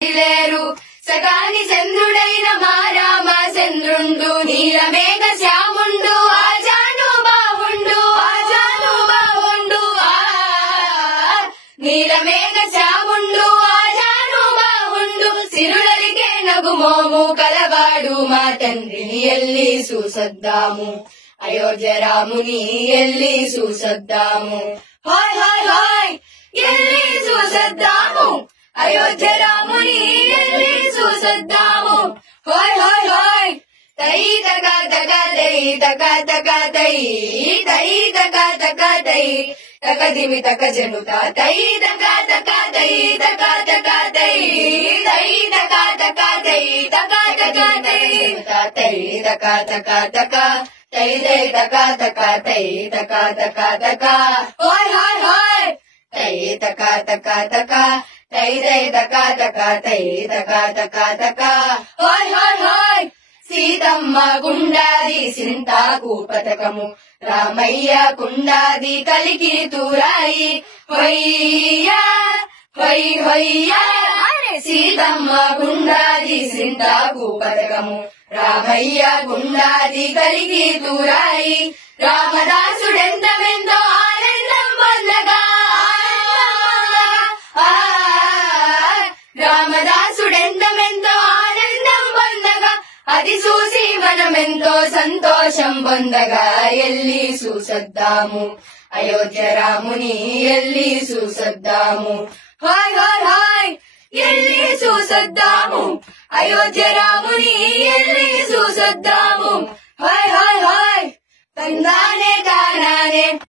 లేరు సగాని చంద్రుడైన మా రామచంద్రుండు నీలమేఘ శ్యాముండు ఆజాను బావుండు నీలమేఘ శ్యాముండు ఆజాను బావుండు సిరులలిగే నగుమోము కలవాడు మా తండ్రిని ఎల్లి చూసొద్దాము అయోధ్య రాముని ఎల్లి చూసొద్దాము హాయ్ హాయ్ హాయ్ ఎల్లి చూసొద్దాము అయోధ్య రాముని ఎల్లి చూసొద్దాము హాయ్ హాయ్ హాయ్ తై తక తక తై తక తక తై తై తక తక తై తక దిమి తక జనుత తై తక తక తై తక తక తై తై తక తక తై తక తక తై తై తక తక తక తై తై తక తక తై తక తక తక హాయ్ హాయ్ హాయ్ తై తక తక తక తై తై తక తక తై తక తక తక హాయ్ హాయ్ హాయ్ సీతమ్మ గుండాది సింతాకు పతకము రామయ్య కుండాది కలికి తూరాయి హొయ్యా హొయ్ హొయ్యా సీతమ్మ గుండాది సింతాకు పతకము రామయ్య గుండాది కలికి తూరాయి రామదాసుడెంతమెంతో ఆనందం పొందగా రామదాసుడెంతమెంతో ఆనందం పొందగా అది చూసి మనమెంతో సంతోషం పొందగా ఎల్లి చూసొద్దాము అయోధ్య రాముని ఎల్లి చూసొద్దాము హాయ్ హాయ్ హాయ్ ఎల్లి చూసొద్దాము అయోధ్య రాముని ఎల్లి చూసొద్దాము హాయ్ హాయ్ హాయ్ తందానే కానానే